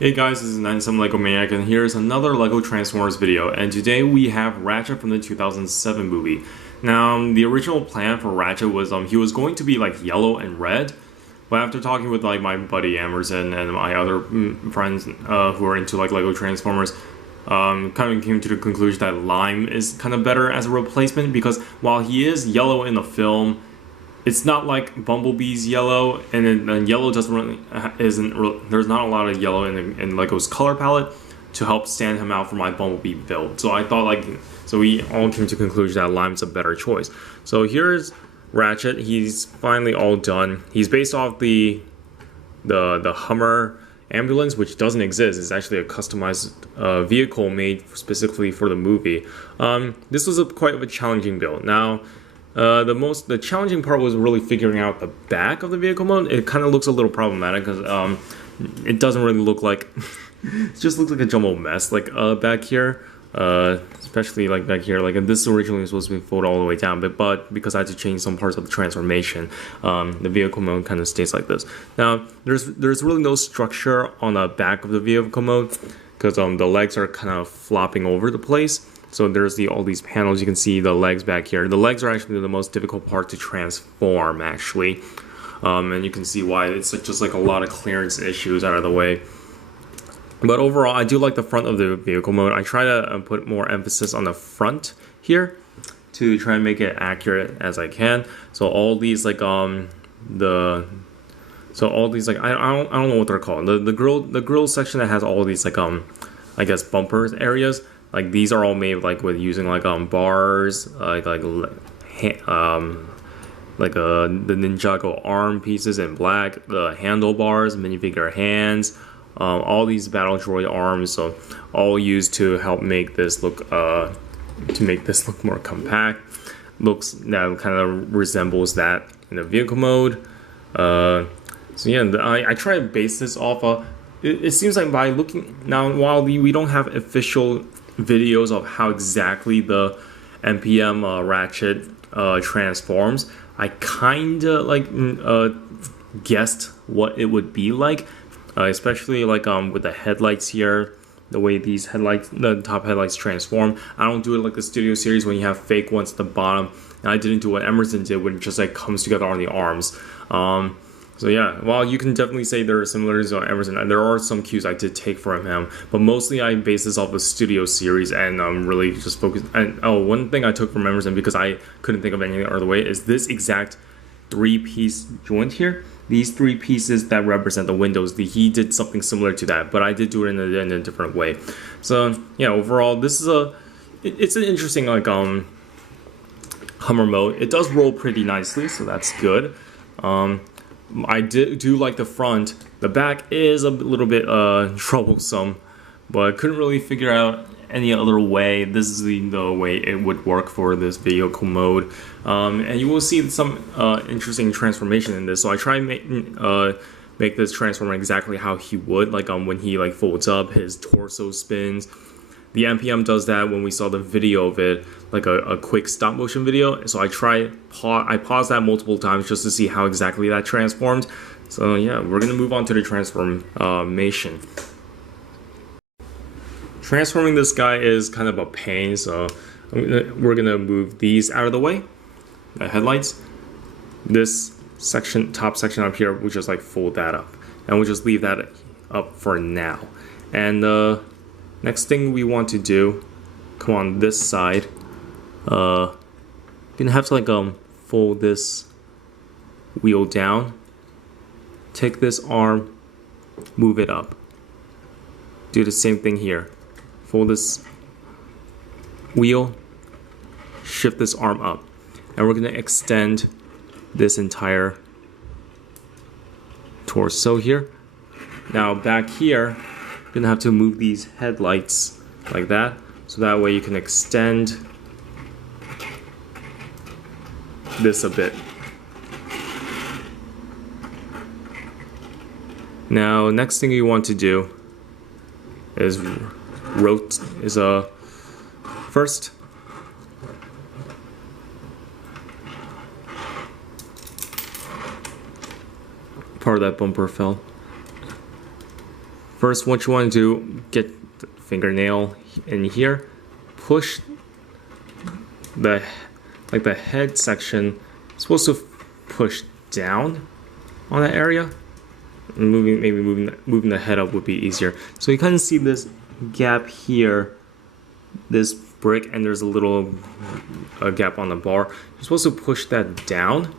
Hey guys, this is 97 Lego Maniac, and here's another Lego Transformers video, and today we have Ratchet from the 2007 movie. Now, the original plan for Ratchet was he was going to be like yellow and red, but after talking with like my buddy Emerson and my other friends who are into like Lego Transformers, kind of came to the conclusion that lime is kind of better as a replacement, because while he is yellow in the film, it's not like Bumblebee's yellow, and yellow doesn't really there's not a lot of yellow in Lego's color palette to help stand him out for my Bumblebee build. So I thought so we all came to the conclusion that lime's a better choice. So here's Ratchet. He's finally all done. He's based off the Hummer ambulance, which doesn't exist. It's actually a customized vehicle made specifically for the movie. This was quite of a challenging build. Now, the challenging part was really figuring out the back of the vehicle mode. It kind of looks a little problematic because it doesn't really look like it just looks like a jumbled mess back here, especially like back here. Like this originally was supposed to be folded all the way down, but because I had to change some parts of the transformation, the vehicle mode kind of stays like this. Now there's really no structure on the back of the vehicle mode because the legs are kind of flopping over the place. So there's all these panels. You can see the legs back here. The legs are actually the most difficult part to transform, actually. And you can see why. It's just like a lot of clearance issues out of the way. But overall, I do like the front of the vehicle mode. I try to put more emphasis on the front here to try and make it accurate as I can. So all these I don't know what they're called. The grill section that has all these I guess bumpers areas. Like these are all made with using bars, the Ninjago arm pieces in black, the handlebars, minifigure hands, all these battle droid arms, so all used to help make this look more compact. Looks that kind of resembles that in the vehicle mode. So yeah, I try to base this off it seems like by looking now, while we don't have official videos of how exactly the NPM Ratchet transforms, I kinda guessed what it would be like, especially with the headlights here, the way these headlights, the top headlights transform. I don't do it like the studio series when you have fake ones at the bottom, and I didn't do what Emerson did when it just comes together on the arms. So yeah, while you can definitely say there are similarities on Emerson, and there are some cues I did take from him, but mostly I base this off the studio series and really just focus. And one thing I took from Emerson, because I couldn't think of any other way, is this exact 3-piece joint here. These 3 pieces that represent the windows. He did something similar to that, but I did do it in a different way. So yeah, overall, this is it's an interesting Hummer mode. It does roll pretty nicely, so that's good. I do like the front. The back is a little bit troublesome, but I couldn't really figure out any other way. This is the way it would work for this vehicle mode, and you will see some interesting transformation in this. So I try and make this transform exactly how he would, when he folds up, his torso spins. The NPM does that when we saw the video of it, a quick stop motion video. So I paused that multiple times just to see how exactly that transformed. So yeah, we're gonna move on to the transformation. Transforming this guy is kind of a pain, so we're gonna move these out of the way. The headlights. This section, top section up here, we'll just fold that up, and we'll just leave that up for now. And next thing we want to do, come on this side, gonna have to fold this wheel down, take this arm, move it up. Do the same thing here. Fold this wheel, shift this arm up, and we're gonna extend this entire torso here. Now back here, you're gonna have to move these headlights like that, so that way you can extend this a bit. Now, next thing you want to do is first part of that bumper fell. First, what you want to do, get the fingernail in here, push the head section. It's supposed to push down on that area. And moving the head up would be easier. So you kind of see this gap here, this brick, and there's a little gap on the bar. You're supposed to push that down,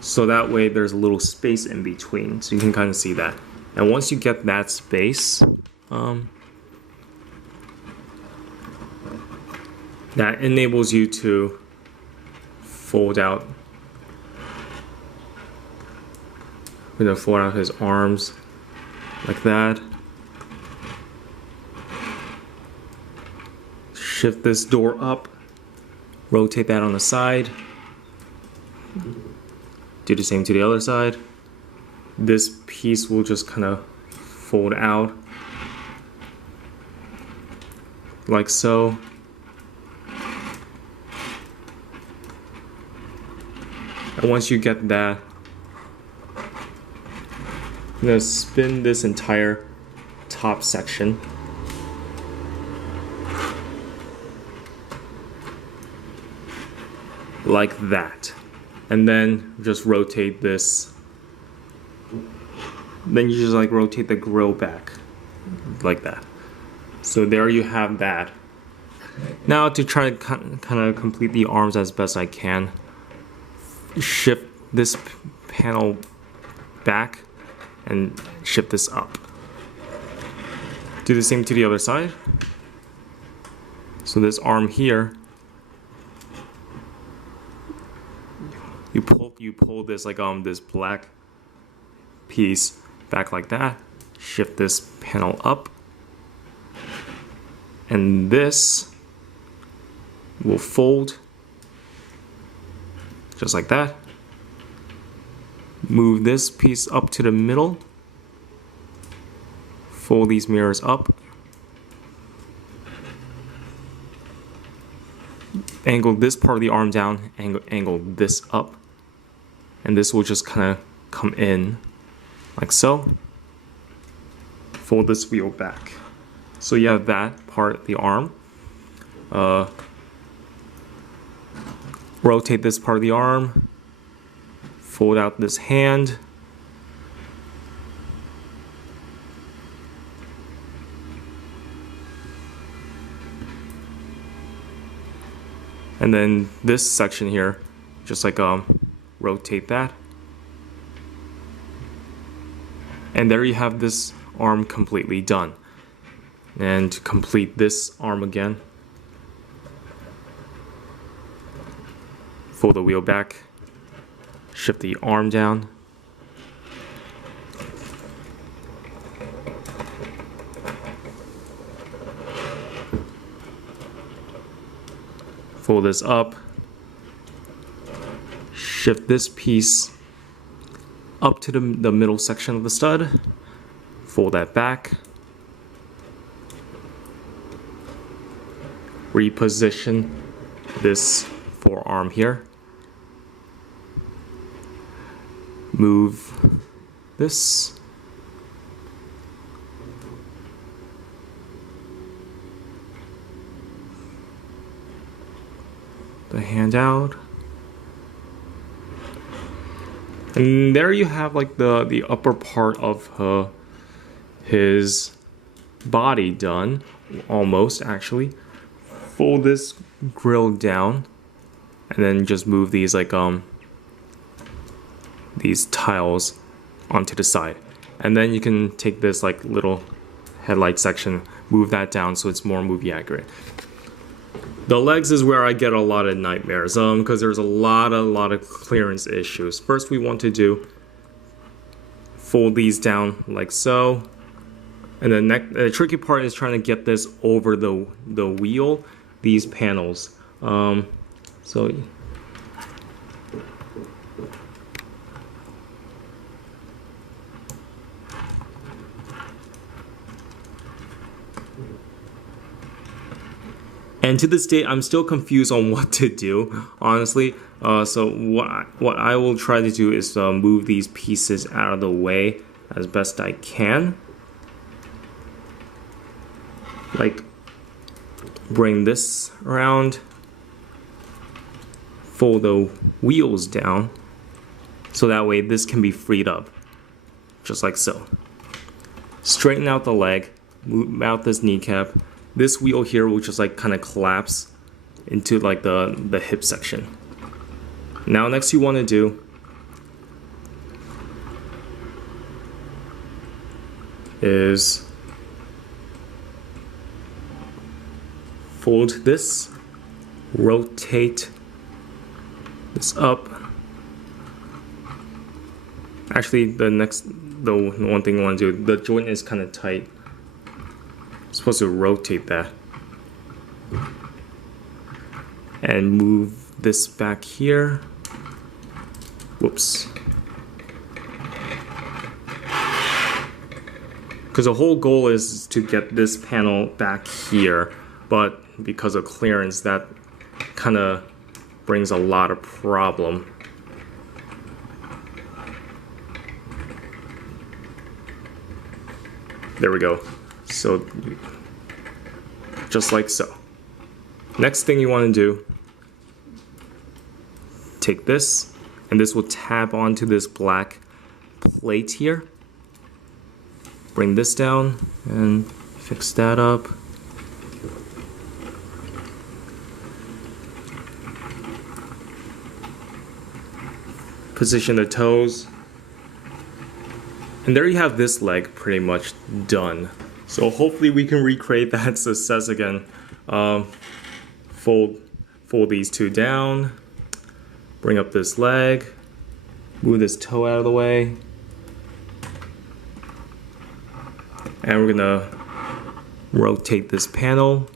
so that way there's a little space in between. So you can kind of see that. And once you get that space, that enables you to fold out. We're gonna fold out his arms like that. Shift this door up, rotate that on the side. Do the same to the other side. This piece will just kind of fold out like so. And once you get that, I'm going to spin this entire top section. Like that. And then just rotate this. Then you just like rotate the grill back. Like that. So there you have that. Now to try to kind of complete the arms as best I can, shift this panel back and shift this up. Do the same to the other side. So this arm here, you pull this like this black piece back like that. Shift this panel up, and this will fold just like that. Move this piece up to the middle. Fold these mirrors up. Angle this part of the arm down, angle this up. And this will just kind of come in like so. Fold this wheel back. So you have that part of the arm. Rotate this part of the arm. Fold out this hand. And then this section here, just like rotate that. And there you have this arm completely done. And to complete this arm again, fold the wheel back, shift the arm down, fold this up, shift this piece up to the middle section of the stud, fold that back, reposition this forearm here, move this, the hand out, and there you have like the upper part of his body done, almost actually. Fold this grill down, and then just move these like these tiles onto the side, and then you can take this like little headlight section, move that down so it's more movie accurate. The legs is where I get a lot of nightmares, because there's a lot of clearance issues. First, we want to do fold these down like so, and then the tricky part is trying to get this over the wheel, these panels. So and to this day, I'm still confused on what to do, honestly. So what I will try to do is move these pieces out of the way as best I can. like bring this around, fold the wheels down, so that way this can be freed up, just like so. Straighten out the leg, move out this kneecap. This wheel here will just like kind of collapse into like the hip section. Now next you want to do is fold this, rotate this up. Actually, the one thing you want to do, the joint is kind of tight. You're supposed to rotate that and move this back here. Whoops. Because the whole goal is to get this panel back here, but because of clearance, that kind of brings a lot of problem. There we go. So, just like so. Next thing you want to do, take this, and this will tab onto this black plate here. Bring this down and fix that up. Position the toes. And there you have this leg pretty much done. So hopefully we can recreate that success again. Fold these two down. Bring up this leg. Move this toe out of the way. And we're gonna rotate this panel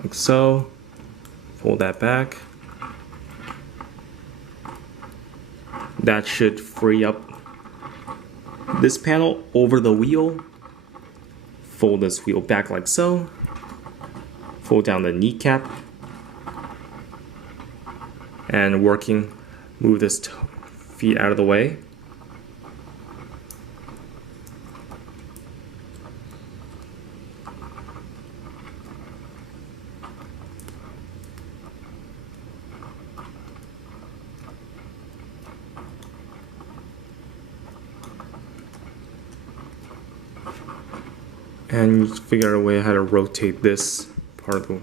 like so. Fold that back. That should free up this panel over the wheel. Fold this wheel back like so. Fold down the kneecap. And move this feet out of the way. And figure out a way how to rotate this part of the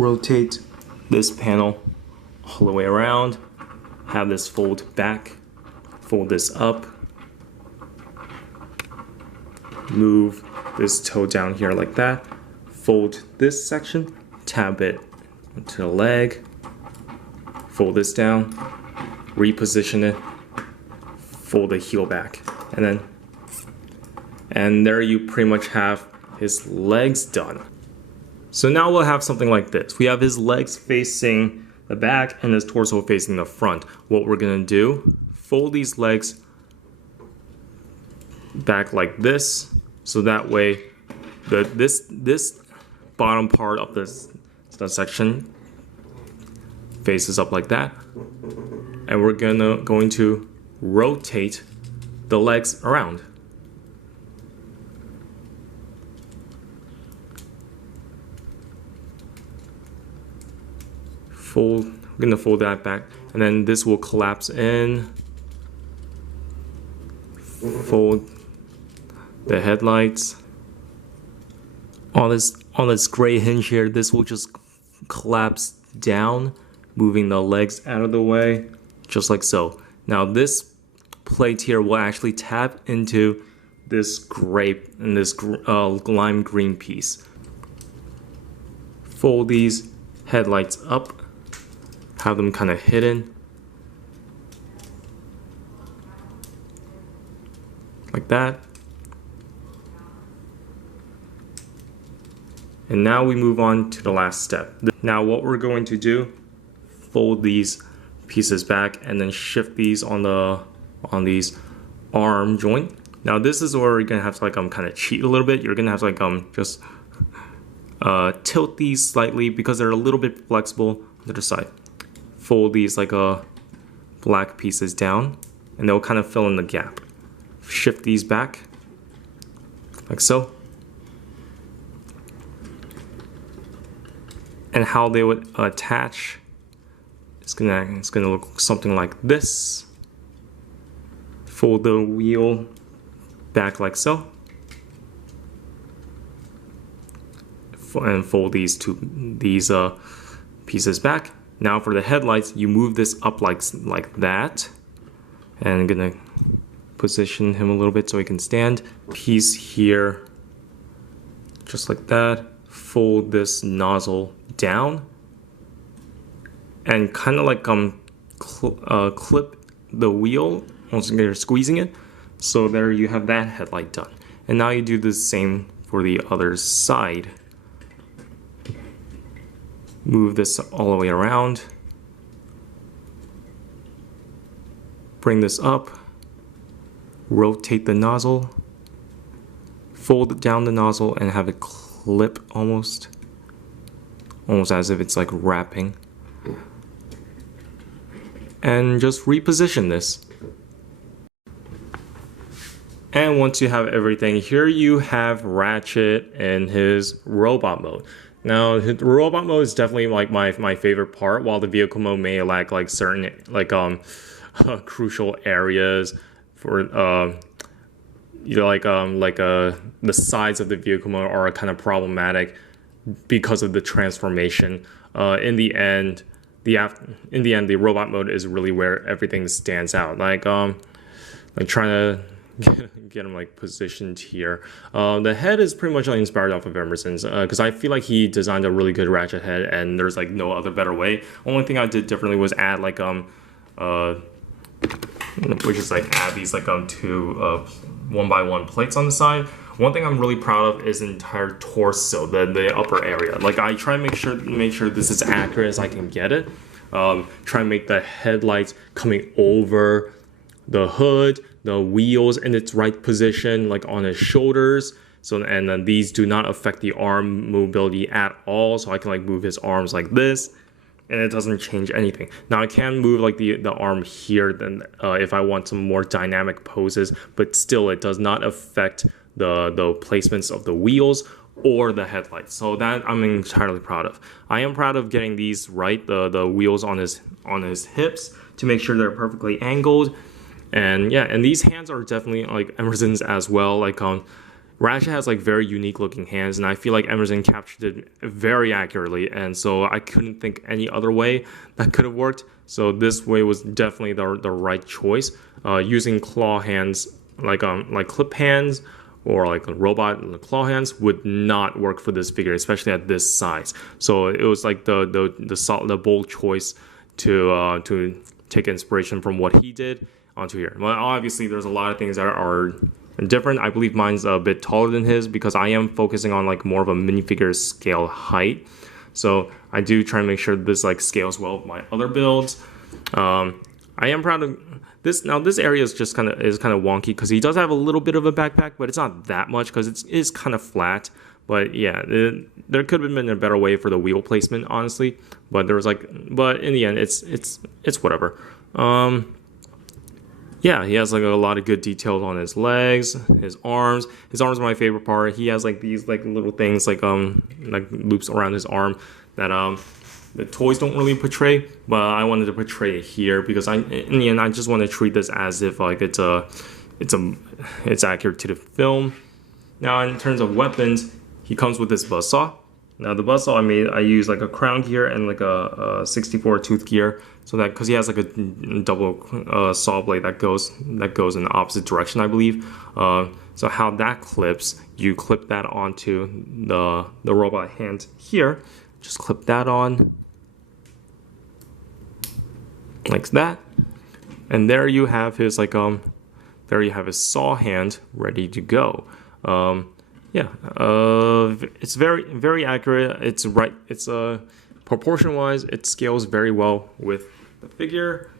rotate this panel all the way around, have this fold back, fold this up, move this toe down here like that, fold this section, tab it onto the leg, fold this down, reposition it, fold the heel back, and there you pretty much have his legs done. So now we'll have something like this. We have his legs facing the back and his torso facing the front. What we're gonna do, fold these legs back like this, so that way this bottom part of this section faces up like that. And we're going to rotate the legs around. We're gonna fold that back, and then this will collapse in. Fold the headlights. On this gray hinge here, this will just collapse down, moving the legs out of the way, just like so. Now this plate here will actually tap into this grape and this lime green piece. Fold these headlights up. Have them kind of hidden like that. And now we move on to the last step. Now what we're going to do, fold these pieces back and then shift these on these arm joint Now this is where you're gonna have to like kind of cheat a little bit. You're gonna have to like just tilt these slightly because they're a little bit flexible to the side. Fold these like black pieces down, and they'll kind of fill in the gap. Shift these back like so. And how they would attach, it's gonna look something like this. Fold the wheel back like so, and fold these pieces back. Now for the headlights, you move this up like that, and I'm gonna position him a little bit so he can stand. Piece here, just like that. Fold this nozzle down and kind of like clip the wheel once you're squeezing it. So there you have that headlight done. And now you do the same for the other side. Move this all the way around. Bring this up. Rotate the nozzle. Fold down the nozzle and have it clip almost as if it's like wrapping. And just reposition this. And once you have everything, here you have Ratchet in his robot mode. Now, the robot mode is definitely like my favorite part, while the vehicle mode may lack like certain like crucial areas for the sides of the vehicle mode are kind of problematic because of the transformation. In the end, the robot mode is really where everything stands out. Like trying to get him like positioned here. The head is pretty much like inspired off of Emerson's because I feel like he designed a really good Ratchet head, and there's like no other better way. Only thing I did differently was add like which is like add these like two 1x1 plates on the side. One thing I'm really proud of is the entire torso, the upper area. Like I try to make sure this is accurate as I can get it. Try and make the headlights coming over the hood, the wheels in its right position, like on his shoulders. So, and then these do not affect the arm mobility at all. So I can like move his arms like this, and it doesn't change anything. Now I can move like the arm here then if I want some more dynamic poses, but still it does not affect the placements of the wheels or the headlights. So that I'm entirely proud of. I am proud of getting these right, the wheels on his hips to make sure they're perfectly angled. And yeah, and these hands are definitely like Emerson's as well. Like Ratchet has like very unique looking hands, and I feel like Emerson captured it very accurately, and so I couldn't think any other way that could have worked. So this way was definitely the right choice. Using claw hands, like clip hands or like a robot claw hands would not work for this figure, especially at this size. So it was like the bold choice to take inspiration from what he did onto here. Well, obviously there's a lot of things that are different. I believe mine's a bit taller than his because I am focusing on like more of a minifigure scale height. So I do try to make sure this like scales well with my other builds. I am proud of this. Now this area is just kind of wonky because he does have a little bit of a backpack, but it's not that much because it is kind of flat. But yeah, there could have been a better way for the wheel placement, honestly. But there was but in the end, it's whatever. Yeah, he has like a lot of good details on his legs, his arms. His arms are my favorite part. He has like these like little things like loops around his arm that the toys don't really portray, but I wanted to portray it here because in the end I just want to treat this as if like it's accurate to the film. Now in terms of weapons, he comes with this buzzsaw. Now the buzzsaw I use like a crown gear and like a 64 tooth gear, so that because he has like a double saw blade that goes in the opposite direction, I believe. So how that clips, you clip that onto the robot hand here. Just clip that on like that, and there you have his his saw hand ready to go. Yeah, it's very accurate. It's right. It's proportion wise, it scales very well with the figure,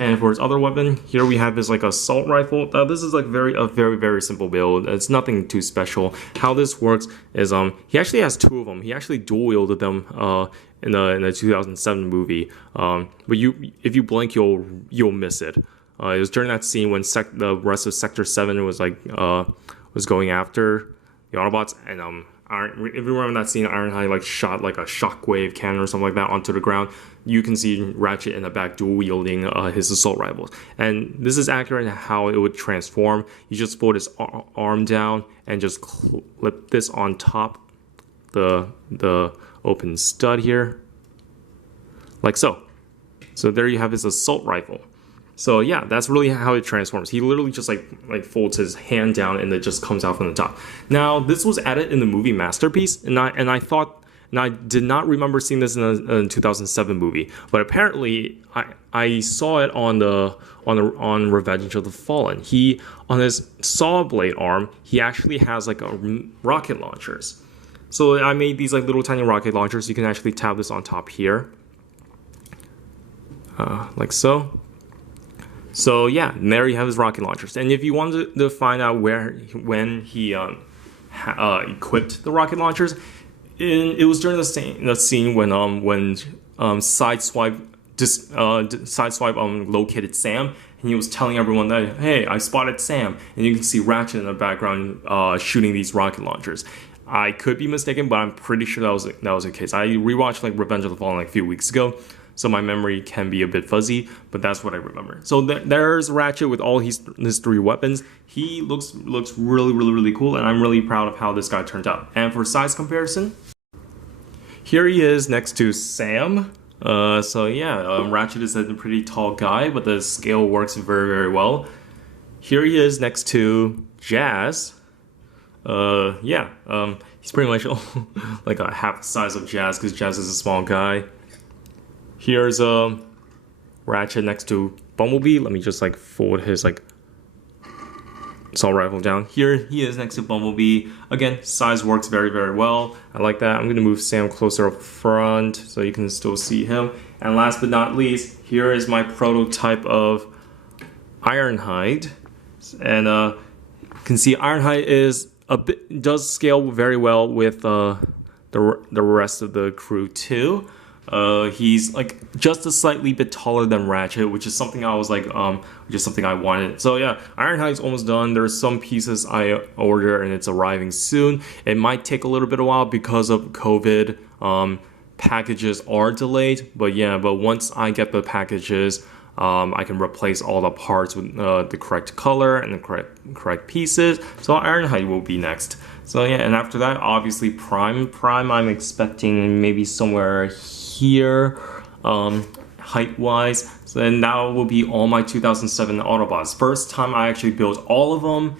And for his other weapon, here we have his like assault rifle. This is like very simple build. It's nothing too special. How this works is he actually has two of them. He actually dual wielded them in the 2007 movie. But if you blink, you'll miss it. It was during that scene when the rest of Sector 7 was like was going after the Autobots, and if you remember that scene, Ironhide like shot like a shockwave cannon or something like that onto the ground. You can see Ratchet in the back dual wielding his assault rifles, and this is accurate in how it would transform. You just fold his arm down and just clip this on top the open stud here, like so. So there you have his assault rifle. So yeah, that's really how it transforms. He literally just like folds his hand down and it just comes out from the top. Now this was added in the movie Masterpiece, and I did not remember seeing this in a 2007 movie, but apparently I saw it on Revenge of the Fallen. He, on his saw blade arm, he actually has like rocket launchers. So I made these like little tiny rocket launchers. You can actually tab this on top here, like so. So yeah, and there you have his rocket launchers. And if you wanted to find out when he equipped the rocket launchers, it was during the scene when Sideswipe located Sam, and he was telling everyone that, hey, I spotted Sam, and you can see Ratchet in the background shooting these rocket launchers. I could be mistaken, but I'm pretty sure that was the case. I rewatched like Revenge of the Fallen like a few weeks ago, so my memory can be a bit fuzzy, but that's what I remember. So there's Ratchet with all his three weapons. He looks really cool, and I'm really proud of how this guy turned out. And for size comparison, here he is next to Sam. So yeah, Ratchet is a pretty tall guy, but the scale works very well. Here he is next to Jazz. He's pretty much like a half the size of Jazz, because Jazz is a small guy. Here's Ratchet next to Bumblebee. Let me just like fold his like assault rifle down. Here he is next to Bumblebee. Again, size works very well. I like that. I'm gonna move Sam closer up front so you can still see him. And last but not least, here is my prototype of Ironhide. And you can see Ironhide does scale very well with the rest of the crew too. He's like just a slightly bit taller than Ratchet, which is something I was like, which is something I wanted. So yeah, Ironhide's almost done. There's some pieces I ordered and it's arriving soon. It might take a little bit of a while because of COVID. Packages are delayed, but once I get the packages, I can replace all the parts with the correct color and the correct pieces. So Ironhide will be next. So yeah, and after that, obviously Prime I'm expecting maybe somewhere here, height-wise. So then that will be all my 2007 Autobots. First time I actually built all of them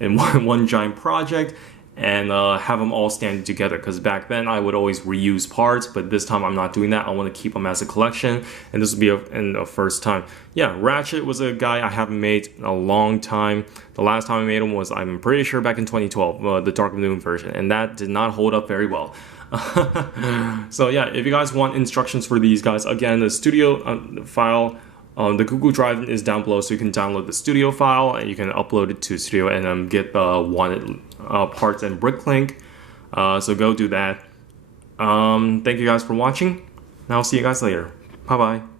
in one giant project, and have them all standing together, because back then I would always reuse parts, but this time I'm not doing that. I want to keep them as a collection, and this will be a first time. Yeah, Ratchet was a guy I haven't made in a long time. The last time I made him was, I'm pretty sure, back in 2012, the Dark Moon version, and that did not hold up very well. So yeah, if you guys want instructions for these guys, again, the studio file, the Google Drive is down below, so you can download the studio file and you can upload it to Studio and get the wanted parts and brick link. So go do that. Thank you guys for watching, and I'll see you guys later. Bye bye.